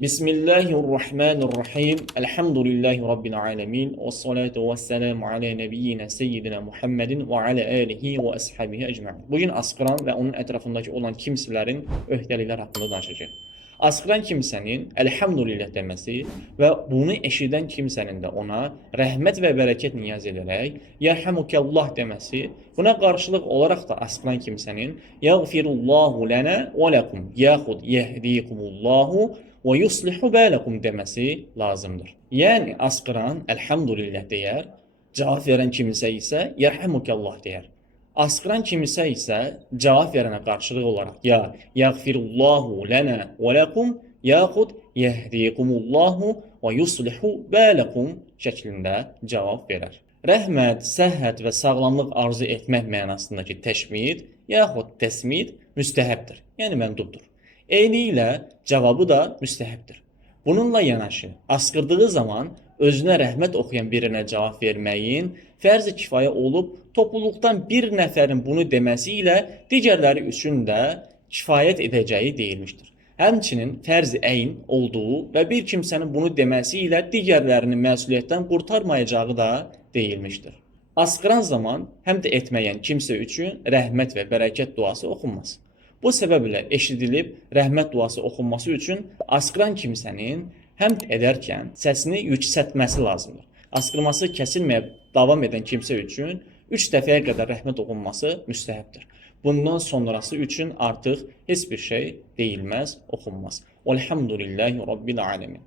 Bismillahirrahmanirrahim. Elhamdülillahi Rabbil alemin. Ve salatu ve selamu ala nebiyyina seyyidina Muhammedin ve ala alihi ve ashabihi ecma'in. Bugün Asqıran və onun ətrafındakı olan kimsələrin öhdəliklər haqqında danışacağıq. Asqıran kimsənin elhamdülillah deməsi və bunu eşidən kimsənin də ona rəhmət və bərəkət niyaz edərək yerhamukallah deməsi, buna qarşılıq olaraq da asqıran kimsənin yəğfirullahu lənə və ləkum yaxud yəhdikumullahu və yuslihu bələkum deməsi lazımdır. Yəni asqıran elhamdülillah deyər, cavab verən kimsə isə yerhamukallah deyər. Asqıran kimsə isə cavab verənə qarşılıq olaraq ya yəğfirullahu lənə və ləkum yaxud yəhdikumullahu və yuslihu bələkum şəklində cavab verər. Rəhmət, səhhət və sağlamlıq arzu etmək mənasındakı təşmid yaxud təsmid müstəhəbdir, yəni məndubdur. Eyni ilə cavabı da müstəhəbdir. Bununla yanaşı, asqırdığı zaman özünə rəhmət oxuyan birinə cavab verməyin fərz-i kifayə olub, topluluqdan bir nəfərin bunu deməsi ilə digərləri üçün də kifayət edəcəyi deyilmişdir. Həmçinin fərz-i əyn olduğu və bir kimsənin bunu deməsi ilə digərlərini məsuliyyətdən qurtarmayacağı da deyilmişdir. Asqıran zaman həm də etməyən kimsə üçün rəhmət və bərəkət duası oxunmaz. Bu səbəblə eşidilib rəhmət duası oxunması üçün asqıran kimsənin həmd edərkən səsini yüksəltməsi lazımdır. Asqırması kəsilməyib davam edən kimsə üçün 3 dəfəyə qədər rəhmət oxunması müstəhəbdir. Bundan sonrası üçün artıq heç bir şey deyilməz, oxunmaz. Elhamdülillahi Rabbil alemin.